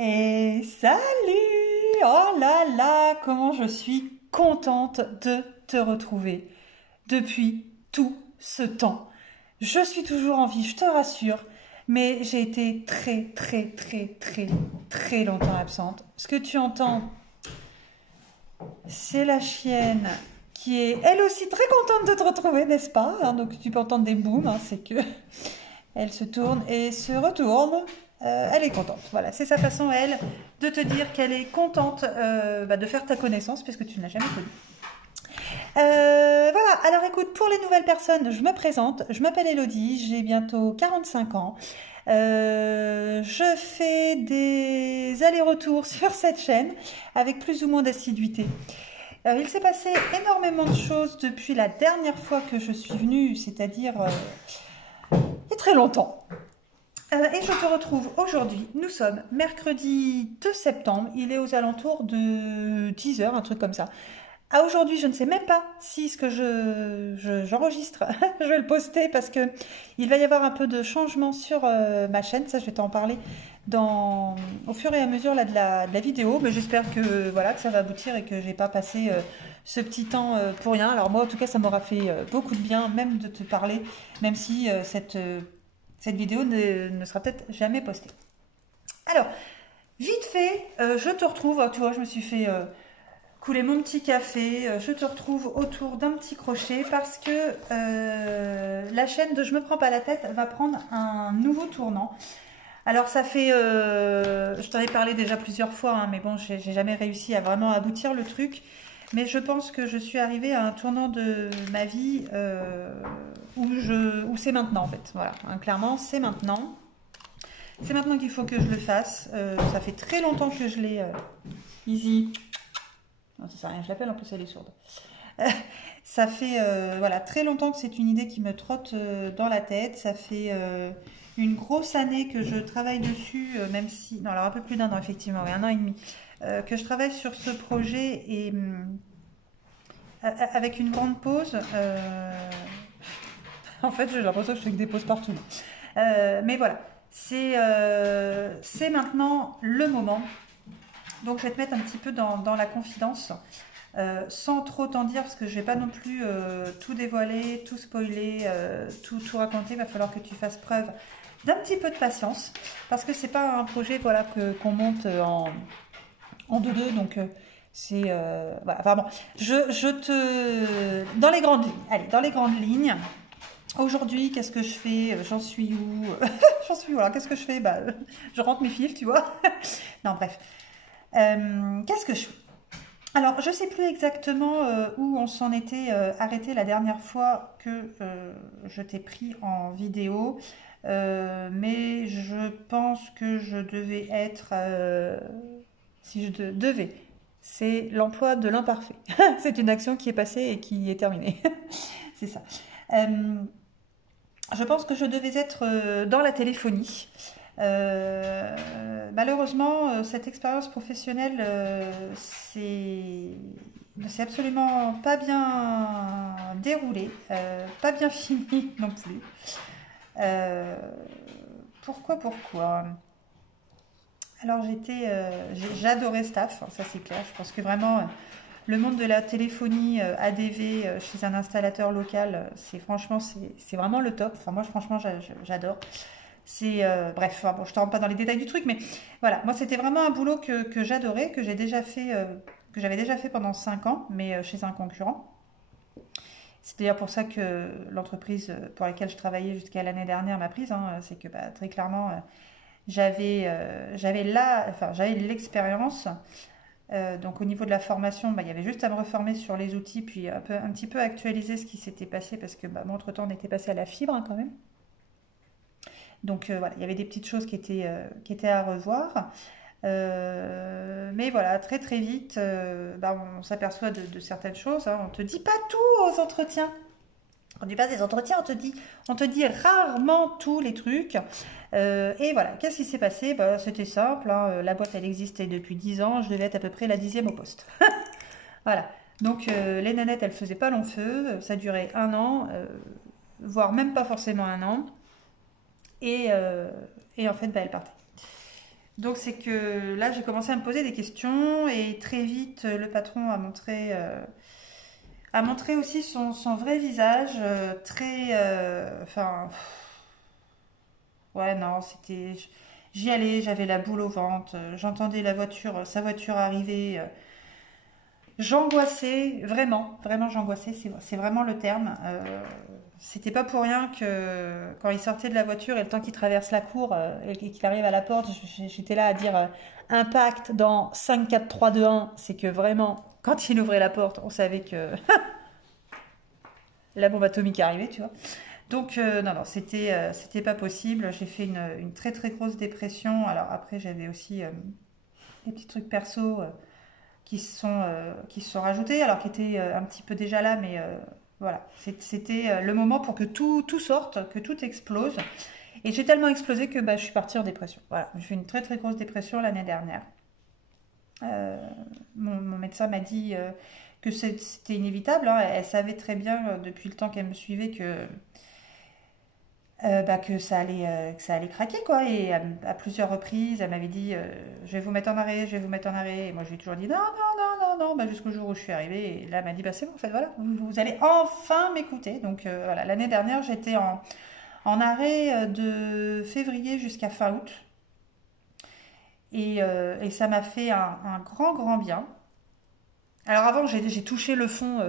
Et salut! Oh là là, comment je suis contente de te retrouver depuis tout ce temps. Je suis toujours en vie, je te rassure, mais j'ai été très longtemps absente. Ce que tu entends, c'est la chienne qui est elle aussi très contente de te retrouver, n'est-ce pas? Donc tu peux entendre des booms, c'est que elle se tourne et se retourne. Elle est contente. Voilà, c'est sa façon, elle, de te dire qu'elle est contente de faire ta connaissance, puisque tu ne l'as jamais connue. Voilà, alors écoute, pour les nouvelles personnes, je me présente. Je m'appelle Elodie, j'ai bientôt 45 ans. Je fais des allers-retours sur cette chaîne avec plus ou moins d'assiduité. Il s'est passé énormément de choses depuis la dernière fois que je suis venue, c'est-à-dire il y a très longtemps. Et je te retrouve aujourd'hui. Nous sommes mercredi 2 septembre. Il est aux alentours de 10 heures, un truc comme ça. À aujourd'hui, je ne sais même pas si ce que j'enregistre, je vais le poster parce que il va y avoir un peu de changement sur ma chaîne. Ça, je vais t'en parler au fur et à mesure là, de la vidéo. Mais j'espère que, voilà, que ça va aboutir et que j'ai pas passé ce petit temps pour rien. Alors moi, en tout cas, ça m'aura fait beaucoup de bien, même de te parler, même si cette vidéo ne sera peut-être jamais postée. Alors, vite fait, je te retrouve. Tu vois, je me suis fait couler mon petit café. Je te retrouve autour d'un petit crochet parce que la chaîne de Je me prends pas la tête va prendre un nouveau tournant. Alors ça fait, je t'en ai parlé déjà plusieurs fois, mais bon, j'ai jamais réussi à vraiment aboutir le truc. Mais je pense que je suis arrivée à un tournant de ma vie où c'est maintenant en fait. Voilà, clairement, c'est maintenant. C'est maintenant qu'il faut que je le fasse. Ça fait très longtemps que je l'ai... Easy. Non, ça sert à rien, je l'appelle, en plus elle est sourde. Ça fait voilà, très longtemps que c'est une idée qui me trotte dans la tête. Ça fait une grosse année que je travaille dessus, même si... Non, alors un peu plus d'un an, effectivement, oui, un an et demi. Que je travaille sur ce projet et avec une grande pause. En fait, j'ai l'impression que je fais que des pauses partout. Mais voilà, c'est maintenant le moment. Donc je vais te mettre un petit peu dans la confidence, sans trop t'en dire, parce que je vais pas non plus tout dévoiler, tout spoiler, tout raconter. Il va falloir que tu fasses preuve d'un petit peu de patience, parce que c'est pas un projet voilà, qu'on monte en deux-deux, donc c'est... voilà, enfin bon, je te... Dans les grandes lignes, allez, dans les grandes lignes, aujourd'hui, qu'est-ce que je fais? J'en suis où? J'en suis où? Alors, qu'est-ce que je fais? Je rentre mes fils, tu vois. Non, bref. Qu'est-ce que je fais? Alors, je ne sais plus exactement où on s'en était arrêté la dernière fois que je t'ai pris en vidéo, mais je pense que je devais être... si je devais, c'est l'emploi de l'imparfait. C'est une action qui est passée et qui est terminée. C'est ça. Je pense que je devais être dans la téléphonie. Malheureusement, cette expérience professionnelle ne s'est absolument pas bien déroulée, pas bien finie non plus. Euh, pourquoi? Alors j'adorais staff, ça c'est clair. Je pense que vraiment le monde de la téléphonie ADV chez un installateur local, c'est vraiment le top. Enfin moi franchement j'adore. C'est bref, enfin, bon, je ne te rentre pas dans les détails du truc, mais voilà, moi c'était vraiment un boulot que j'adorais, que j'avais déjà fait pendant 5 ans, mais chez un concurrent. C'est d'ailleurs pour ça que l'entreprise pour laquelle je travaillais jusqu'à l'année dernière m'a prise, c'est que très clairement j'avais l'expérience. Donc au niveau de la formation, il y avait juste à me reformer sur les outils, puis un petit peu actualiser ce qui s'était passé, parce que moi entre-temps on était passé à la fibre quand même. Donc voilà, il y avait des petites choses qui étaient à revoir. Mais voilà, très vite, on s'aperçoit de certaines choses. On te dit pas tout aux entretiens. On dit pas des entretiens, on te dit rarement tous les trucs. Et voilà, qu'est-ce qui s'est passé? C'était simple, la boîte elle existait depuis 10 ans, je devais être à peu près la 10e au poste. Voilà, donc les nanettes elles faisaient pas long feu, ça durait un an, voire même pas forcément un an. Et en fait, elle partait. Donc c'est que là, j'ai commencé à me poser des questions et très vite, le patron a montré aussi son vrai visage, très... Enfin, ouais, non, c'était... J'y allais, j'avais la boule au ventre, j'entendais sa voiture arriver. J'angoissais, vraiment, vraiment j'angoissais, c'est vraiment le terme. C'était pas pour rien que quand il sortait de la voiture et le temps qu'il traverse la cour et qu'il arrive à la porte, j'étais là à dire impact dans 5, 4, 3, 2, 1. C'est que vraiment, quand il ouvrait la porte, on savait que la bombe atomique arrivait, tu vois. Donc, non, non, c'était pas possible. J'ai fait une très, très grosse dépression. Alors, après, j'avais aussi des petits trucs perso qui se sont rajoutés, alors qui étaient un petit peu déjà là, mais voilà. C'était le moment pour que tout sorte, que tout explose. Et j'ai tellement explosé que bah, je suis partie en dépression. Voilà, j'ai fait une très, très grosse dépression l'année dernière. Euh, mon médecin m'a dit que c'était inévitable, hein. Elle savait très bien depuis le temps qu'elle me suivait bah, que ça allait craquer quoi. Et à plusieurs reprises, elle m'avait dit je vais vous mettre en arrêt, je vais vous mettre en arrêt. Et moi, je lui ai toujours dit non, non, non, non, non, bah, jusqu'au jour où je suis arrivée. Et là, elle m'a dit bah, c'est bon, en fait, voilà, vous allez enfin m'écouter. Donc voilà, l'année dernière, j'étais en arrêt de février jusqu'à fin août. Et ça m'a fait un grand, grand bien. Alors avant, j'ai touché le fond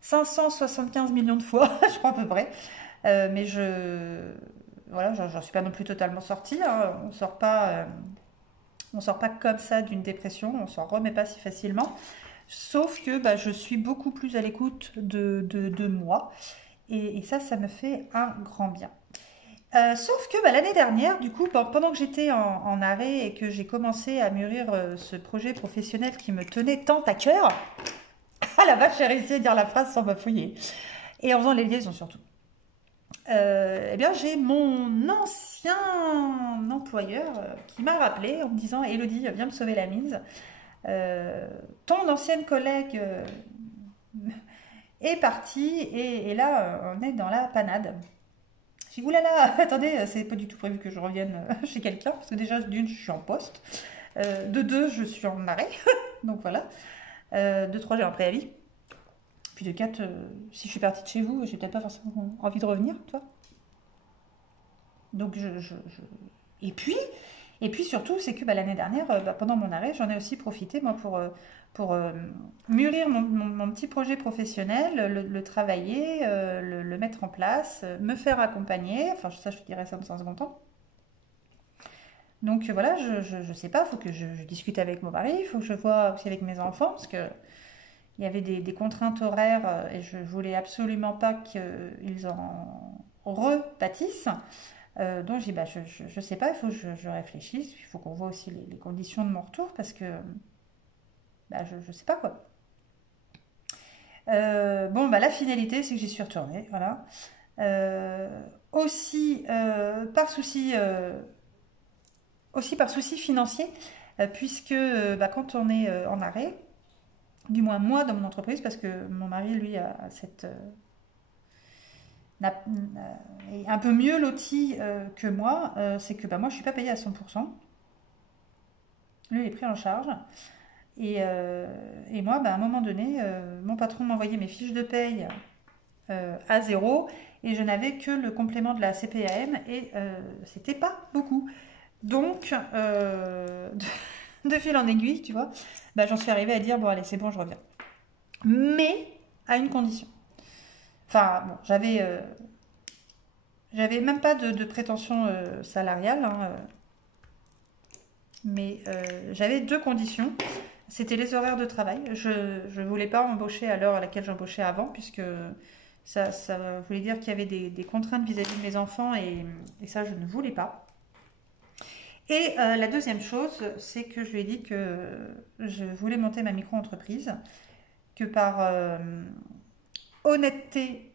575 millions de fois, je crois à peu près. Mais voilà, j'en suis pas non plus totalement sortie, hein. On sort pas comme ça d'une dépression, on s'en remet pas si facilement. Sauf que bah, je suis beaucoup plus à l'écoute de moi. Et ça me fait un grand bien. Sauf que bah, l'année dernière, du coup, pendant que j'étais en arrêt et que j'ai commencé à mûrir ce projet professionnel qui me tenait tant à cœur, ah la vache, j'ai réussi à dire la phrase sans bafouiller. Et en faisant les liaisons surtout. Eh bien, j'ai mon ancien employeur qui m'a rappelé en me disant Élodie, viens me sauver la mise. Ton ancienne collègue est partie et là, on est dans la panade. J'ai dit oulala, attendez, c'est pas du tout prévu que je revienne chez quelqu'un parce que déjà, d'une, je suis en poste. De deux, je suis en arrêt. Donc voilà. De trois, j'ai un préavis. Puis de quatre, si je suis partie de chez vous, j'ai peut-être pas forcément envie de revenir, tu vois. Donc et puis surtout, c'est que bah, l'année dernière, bah, pendant mon arrêt, j'en ai aussi profité moi pour mûrir mon petit projet professionnel, le travailler, le mettre en place, me faire accompagner. Enfin, ça, je te dirais ça dans un second temps. Donc voilà, je sais pas, il faut que je discute avec mon mari, il faut que je vois aussi avec mes enfants, parce que il y avait des contraintes horaires et je voulais absolument pas qu'ils en repâtissent. Donc j'ai dit, bah, je sais pas, il faut que je réfléchisse, il faut qu'on voit aussi les conditions de mon retour parce que bah, je sais pas quoi. Bon, bah, la finalité, c'est que j'y suis retournée, voilà. Aussi, aussi par souci financier, puisque bah, quand on est en arrêt, du moins moi dans mon entreprise, parce que mon mari, lui, a cette est un peu mieux loti que moi, c'est que bah, moi je suis pas payée à 100%. Lui il est pris en charge. Et moi, bah, à un moment donné, mon patron m'envoyait mes fiches de paye à zéro et je n'avais que le complément de la CPAM et c'était pas beaucoup. Donc, de fil en aiguille, tu vois, bah, j'en suis arrivée à dire bon, allez, c'est bon, je reviens. Mais à une condition. Enfin, bon, j'avais même pas de prétention salariale, hein, mais j'avais deux conditions. C'était les horaires de travail. Je ne voulais pas embaucher à l'heure à laquelle j'embauchais avant, puisque ça voulait dire qu'il y avait des contraintes vis-à-vis de mes enfants, et ça, je ne voulais pas. Et la deuxième chose, c'est que je lui ai dit que je voulais monter ma micro-entreprise, que par honnêteté,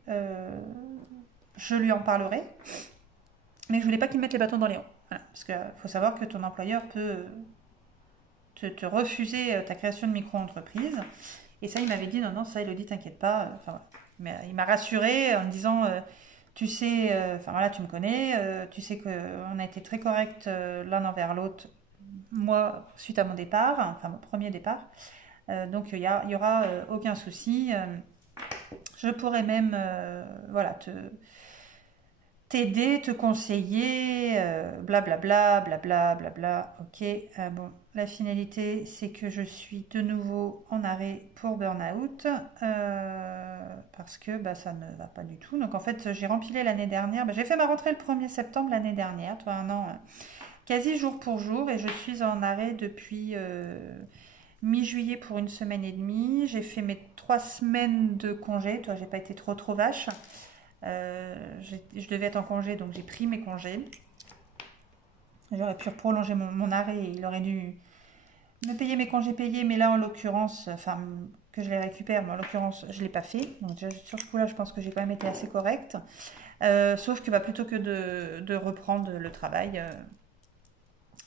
je lui en parlerai, mais que je voulais pas qu'il mette les bâtons dans les roues. Voilà. Parce qu'il faut savoir que ton employeur peut te refuser ta création de micro-entreprise. Et ça, il m'avait dit, non, non, ça, Elodie, t'inquiète pas. Enfin, il m'a rassuré en me disant, Tu sais, enfin voilà, tu me connais, tu sais qu'on a été très corrects l'un envers l'autre, moi, suite à mon départ, enfin mon premier départ. Donc il y aura aucun souci. Je pourrais même voilà, t'aider, te conseiller, blablabla, blabla, blabla. Ok, bon, la finalité, c'est que je suis de nouveau en arrêt pour burn-out parce que bah, ça ne va pas du tout. Donc en fait, j'ai rempilé l'année dernière. Bah, j'ai fait ma rentrée le 1er septembre l'année dernière, toi un an, quasi jour pour jour, et je suis en arrêt depuis mi-juillet pour une semaine et demie. J'ai fait mes 3 semaines de congé. Toi, j'ai pas été trop vache. Je devais être en congé, donc j'ai pris mes congés. J'aurais pu prolonger mon arrêt et il aurait dû me payer mes congés payés, mais là en l'occurrence, enfin que je les récupère, mais en l'occurrence je ne l'ai pas fait. Donc déjà, sur ce coup-là, je pense que j'ai quand même été assez correcte. Sauf que bah, plutôt que de reprendre le travail,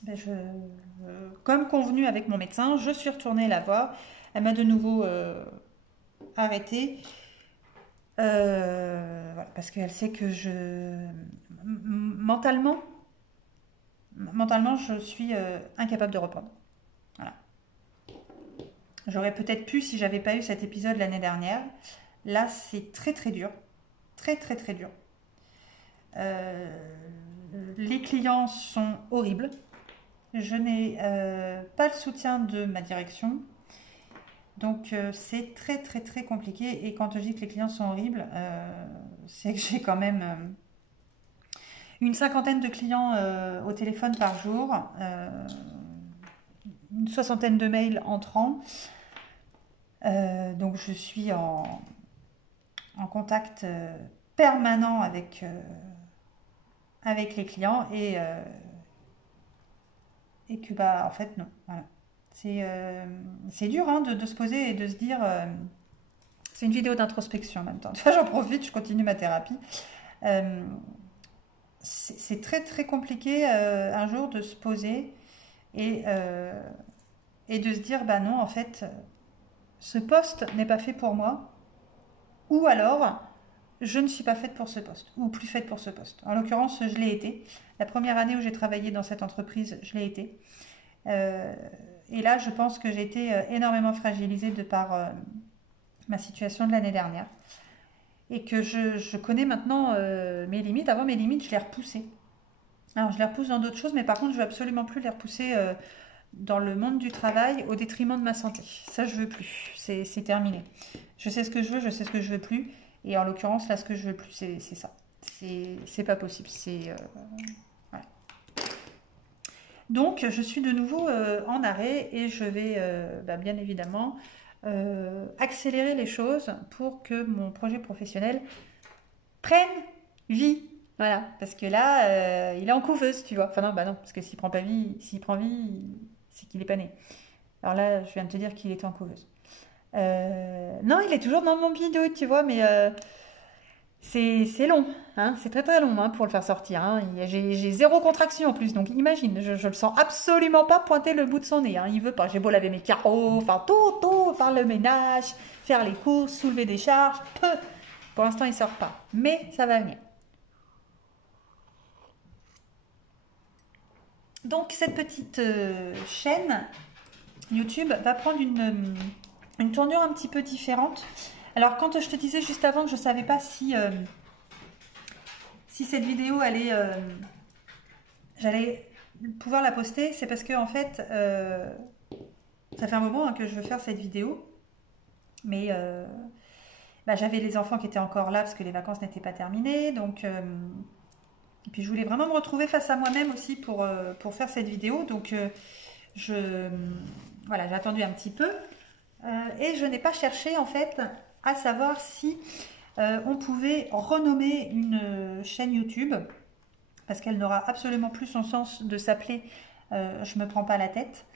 ben, comme convenu avec mon médecin, je suis retournée la voir. Elle m'a de nouveau arrêtée. Voilà, parce qu'elle sait que mentalement, je suis incapable de reprendre. Voilà. J'aurais peut-être pu si j'avais pas eu cet épisode l'année dernière. Là, c'est très dur. Très dur. Les clients sont horribles. Je n'ai pas le soutien de ma direction. Donc c'est très compliqué. Et quand je dis que les clients sont horribles, c'est que j'ai quand même une 50aine de clients au téléphone par jour, une 60aine de mails entrants. Donc je suis en contact permanent avec les clients et que bah en fait non. Voilà. C'est dur hein, de se poser et de se dire c'est une vidéo d'introspection en même temps. Tu vois, j'en profite, je continue ma thérapie. C'est très compliqué un jour de se poser et de se dire bah non en fait ce poste n'est pas fait pour moi ou alors je ne suis pas faite pour ce poste ou plus faite pour ce poste. En l'occurrence je l'ai été. La première année où j'ai travaillé dans cette entreprise je l'ai été. Et là je pense que j'ai été énormément fragilisée de par ma situation de l'année dernière. Et que je connais maintenant mes limites. Avant, mes limites, je les repoussais. Alors, je les repousse dans d'autres choses, mais par contre, je veux absolument plus les repousser dans le monde du travail au détriment de ma santé. Ça, je veux plus. C'est terminé. Je sais ce que je veux, je sais ce que je veux plus. Et en l'occurrence, là, ce que je veux plus, c'est ça. C'est pas possible. Voilà. Donc, je suis de nouveau en arrêt et je vais, bien évidemment, accélérer les choses pour que mon projet professionnel prenne vie. Voilà, parce que là, il est en couveuse, tu vois. Enfin non, bah non, parce que s'il prend vie, c'est qu'il est pas né. Alors là, je viens de te dire qu'il était en couveuse. Non, il est toujours dans mon bidou, tu vois, mais c'est long, hein, c'est très long hein, pour le faire sortir. Hein. J'ai zéro contraction en plus, donc imagine, je le sens absolument pas pointer le bout de son nez. Hein. Il veut pas. J'ai beau laver mes carreaux, faire tout, faire le ménage, faire les courses, soulever des charges. Pour l'instant, il sort pas, mais ça va venir. Donc cette petite chaîne YouTube va prendre une tournure un petit peu différente. Alors quand je te disais juste avant que je ne savais pas si cette vidéo j'allais pouvoir la poster, c'est parce que en fait ça fait un moment hein, que je veux faire cette vidéo, mais j'avais les enfants qui étaient encore là parce que les vacances n'étaient pas terminées, donc et puis je voulais vraiment me retrouver face à moi-même aussi pour faire cette vidéo, donc voilà, j'ai attendu un petit peu et je n'ai pas cherché en fait à savoir si on pouvait renommer une chaîne YouTube, parce qu'elle n'aura absolument plus son sens de s'appeler Je me prends pas la tête.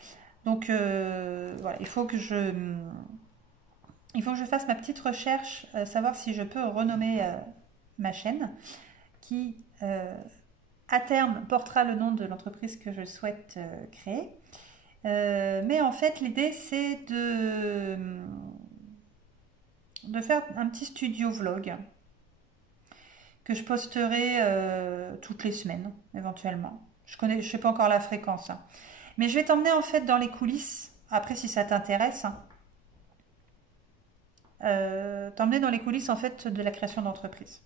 Donc voilà, il faut que je fasse ma petite recherche, savoir si je peux renommer ma chaîne, qui à terme portera le nom de l'entreprise que je souhaite créer. Mais en fait, l'idée c'est de faire un petit studio vlog que je posterai toutes les semaines, éventuellement. Je sais pas encore la fréquence, hein. Mais je vais t'emmener en fait dans les coulisses, après si ça t'intéresse, hein, t'emmener dans les coulisses en fait de la création d'entreprise.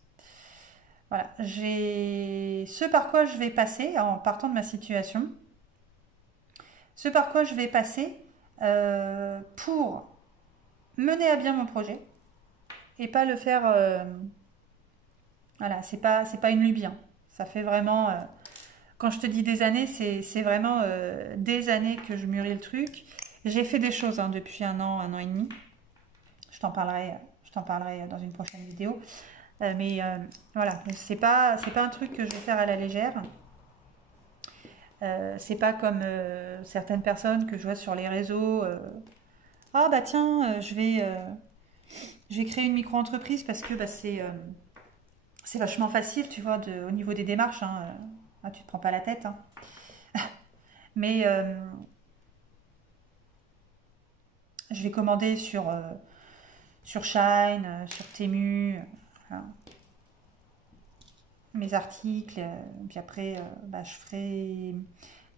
Voilà, j'ai ce par quoi je vais passer en partant de ma situation, ce par quoi je vais passer pour mener à bien mon projet et pas le faire. Voilà, c'est pas une lubie, hein. Ça fait vraiment. Quand je te dis des années, c'est vraiment des années que je mûris le truc. J'ai fait des choses, hein, depuis un an et demi. Je t'en parlerai dans une prochaine vidéo. Mais voilà, c'est pas un truc que je vais faire à la légère. C'est pas comme certaines personnes que je vois sur les réseaux. Ah bah tiens, je vais créer une micro-entreprise parce que bah, c'est vachement facile, tu vois, au niveau des démarches, hein. Tu te prends pas la tête, hein. Mais je vais commander sur Shine, sur Temu, voilà, mes articles. Puis après, bah, je ferai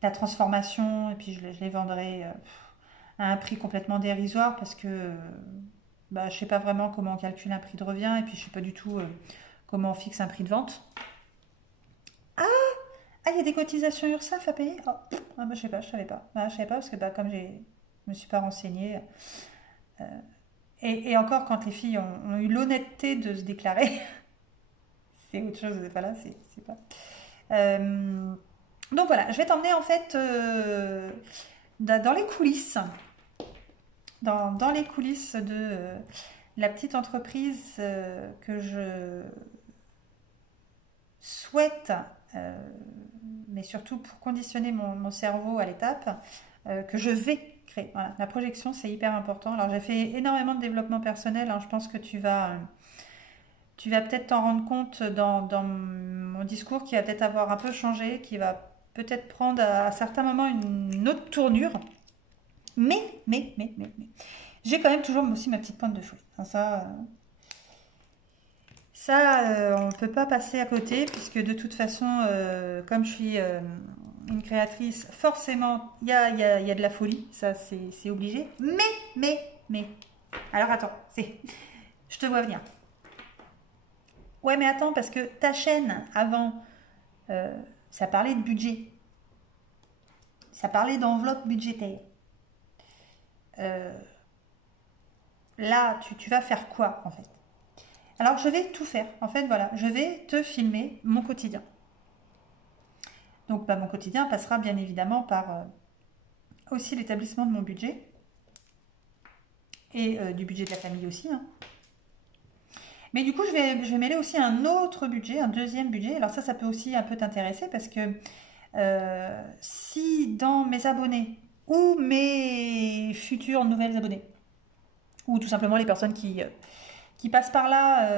la transformation et puis je les vendrai à un prix complètement dérisoire parce que bah, je sais pas vraiment comment on calcule un prix de revient et puis je sais pas du tout comment on fixe un prix de vente. Ah, il y a des cotisations URSSAF à payer? Ah, bah, je sais pas, je savais pas. Bah, je savais pas parce que bah, comme je me suis pas renseignée. Et encore, quand les filles ont eu l'honnêteté de se déclarer, c'est autre chose. Voilà, c'est pas. Euh, donc voilà, je vais t'emmener en fait dans les coulisses. Dans les coulisses de la petite entreprise que je souhaite, mais surtout pour conditionner mon cerveau à l'étape, que je vais créer. Voilà, la projection, c'est hyper important. Alors, j'ai fait énormément de développement personnel, hein. Je pense que tu vas peut-être t'en rendre compte dans mon discours qui va peut-être avoir un peu changé, qui va peut-être prendre à certains moments une autre tournure. Mais, j'ai quand même toujours aussi ma petite pointe de chouette. Enfin, on ne peut pas passer à côté, puisque de toute façon, comme je suis une créatrice, forcément, il y a de la folie, ça c'est obligé. Mais, alors attends, je te vois venir. Ouais, mais attends, parce que ta chaîne, avant, ça parlait de budget. Ça parlait d'enveloppe budgétaire. Là, tu vas faire quoi, en fait? Alors, je vais tout faire. En fait, voilà, je vais te filmer mon quotidien. Donc, bah, mon quotidien passera bien évidemment par aussi l'établissement de mon budget et du budget de la famille aussi, hein. Mais du coup, je vais mêler aussi un autre budget, un deuxième budget. Alors ça peut aussi un peu t'intéresser parce que si dans mes abonnés ou mes futurs nouvelles abonnés, ou tout simplement les personnes qui passent par là,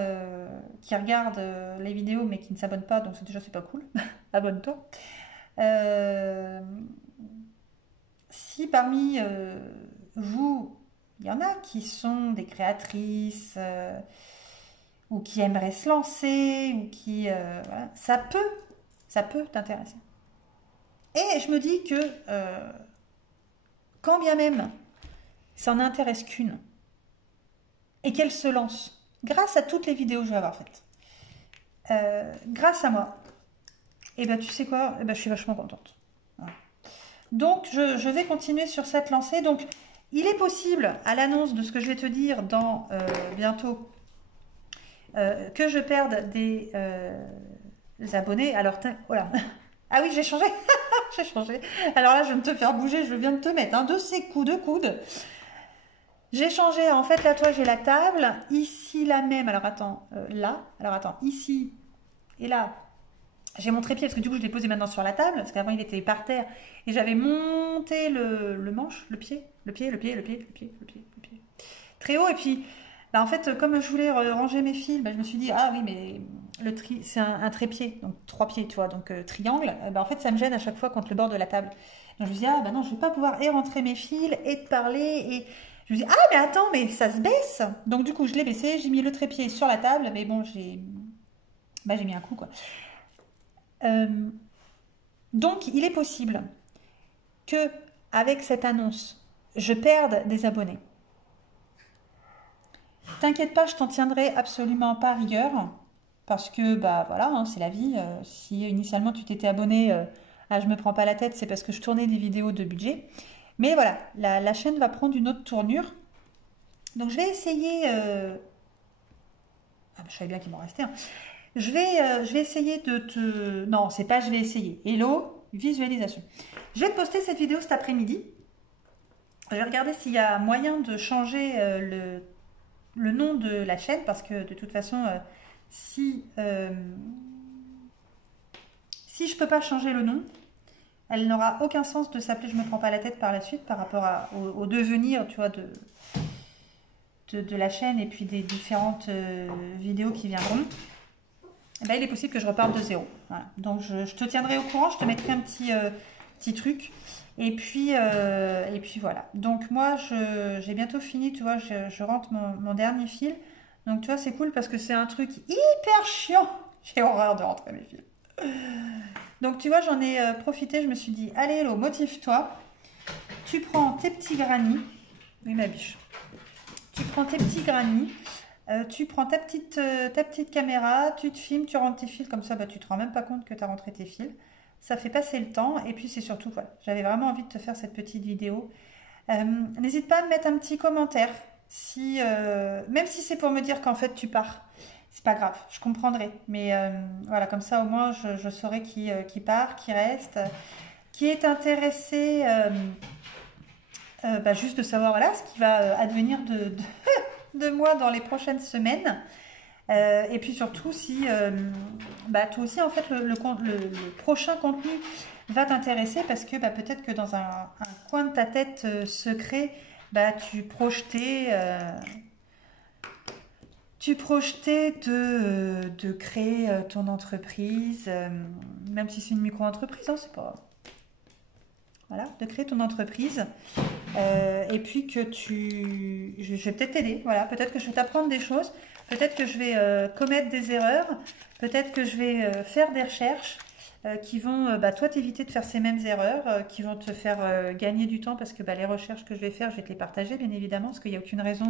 qui regardent les vidéos mais qui ne s'abonnent pas, donc déjà c'est pas cool, abonne-toi. Si parmi vous, il y en a qui sont des créatrices ou qui aimeraient se lancer, ou qui... voilà, ça peut t'intéresser. Et je me dis que quand bien même ça n'intéresse qu'une, et qu'elle se lance, grâce à toutes les vidéos que je vais avoir faites, grâce à moi, et ben tu sais quoi, je suis vachement contente. Voilà. Donc je vais continuer sur cette lancée. Donc il est possible, à l'annonce de ce que je vais te dire dans bientôt, que je perde des abonnés. Alors voilà. Ah oui, j'ai changé. J'ai changé. Alors là, je viens de te faire bouger, je viens de te mettre de ces coups de coude. J'ai changé, en fait, là, toi, j'ai la table. Ici, la même. Alors, attends, là. Alors, attends, ici et là. J'ai mon trépied, parce que du coup, je l'ai posé maintenant sur la table, parce qu'avant, il était par terre. Et j'avais monté le manche, le pied. Très haut. Et puis, bah, en fait, comme je voulais ranger mes fils, bah, je me suis dit, ah oui, mais c'est un trépied, donc 3 pieds, tu vois, donc triangle. Bah, en fait, ça me gêne à chaque fois contre le bord de la table. Donc, je me suis dit, ah bah non, je vais pas pouvoir et rentrer mes fils et te parler. Et je me suis dit, ah mais attends, mais ça se baisse. Donc, du coup, je l'ai baissé, j'ai mis le trépied sur la table, mais bon, Bah, j'ai mis un coup, quoi. Donc, il est possible que, avec cette annonce, je perde des abonnés. T'inquiète pas, je t'en tiendrai absolument pas rigueur, parce que, bah voilà, hein, c'est la vie. Si initialement tu t'étais abonné à Je me prends pas la tête, c'est parce que je tournais des vidéos de budget. Mais voilà, la chaîne va prendre une autre tournure. Donc je vais essayer... Ah, bah, je savais bien qu'il m'en restait un. Je vais essayer de te... Non, c'est pas je vais essayer. Hello, visualisation. Je vais te poster cette vidéo cet après-midi. Je vais regarder s'il y a moyen de changer le nom de la chaîne, parce que de toute façon, si je peux pas changer le nom, elle n'aura aucun sens de s'appeler Je me prends pas la tête par la suite par rapport au devenir, tu vois, de la chaîne et puis des différentes vidéos qui viendront. Et ben, il est possible que je reparte de zéro. Voilà. Donc je te tiendrai au courant, je te mettrai un petit truc. Et puis voilà. Donc moi, j'ai bientôt fini, tu vois, je rentre mon dernier fil. Donc tu vois, c'est cool parce que c'est un truc hyper chiant. J'ai horreur de rentrer mes fils. Donc tu vois, j'en ai profité, je me suis dit, allez Hello, motive-toi. Tu prends tes petits granits. Oui, ma biche. Tu prends tes petits granits. Tu prends ta petite caméra, tu te filmes, tu rentres tes fils, comme ça bah, tu te rends même pas compte que tu as rentré tes fils. Ça fait passer le temps et puis c'est surtout, voilà, j'avais vraiment envie de te faire cette petite vidéo. N'hésite pas à me mettre un petit commentaire, même si c'est pour me dire qu'en fait tu pars. C'est pas grave, je comprendrai. Mais voilà, comme ça au moins je saurai qui part, qui reste, qui est intéressé, bah, juste de savoir voilà, ce qui va advenir de moi dans les prochaines semaines. Et puis surtout si bah, toi aussi en fait le prochain contenu va t'intéresser parce que bah, peut-être que dans un coin de ta tête secret bah, tu projetais de créer ton entreprise, même si c'est une micro-entreprise, hein, c'est pas... Voilà, de créer ton entreprise et puis que je vais peut-être t'aider, voilà, peut-être que je vais t'apprendre des choses, peut-être que je vais commettre des erreurs, peut-être que je vais faire des recherches qui vont, bah, toi, t'éviter de faire ces mêmes erreurs, qui vont te faire gagner du temps parce que bah, les recherches que je vais faire, je vais te les partager, bien évidemment, parce qu'il n'y a aucune raison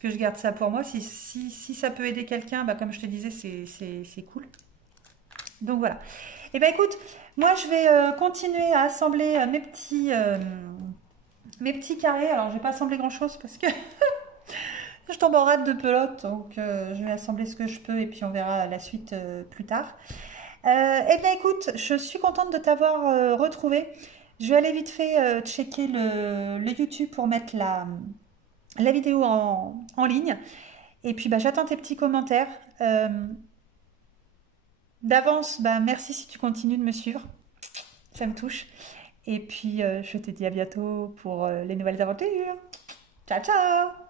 que je garde ça pour moi. Si ça peut aider quelqu'un, bah, comme je te disais, c'est cool. Donc voilà. Et ben écoute, moi je vais continuer à assembler mes petits carrés. Alors je vais pas assembler grand chose parce que je tombe en rate de pelote. Donc je vais assembler ce que je peux et puis on verra la suite plus tard. Et bien écoute, je suis contente de t'avoir retrouvé. Je vais aller vite fait checker le YouTube pour mettre la vidéo en ligne. Et puis bah, j'attends tes petits commentaires. D'avance, bah, merci si tu continues de me suivre. Ça me touche. Et puis, je te dis à bientôt pour les nouvelles aventures. Ciao, ciao!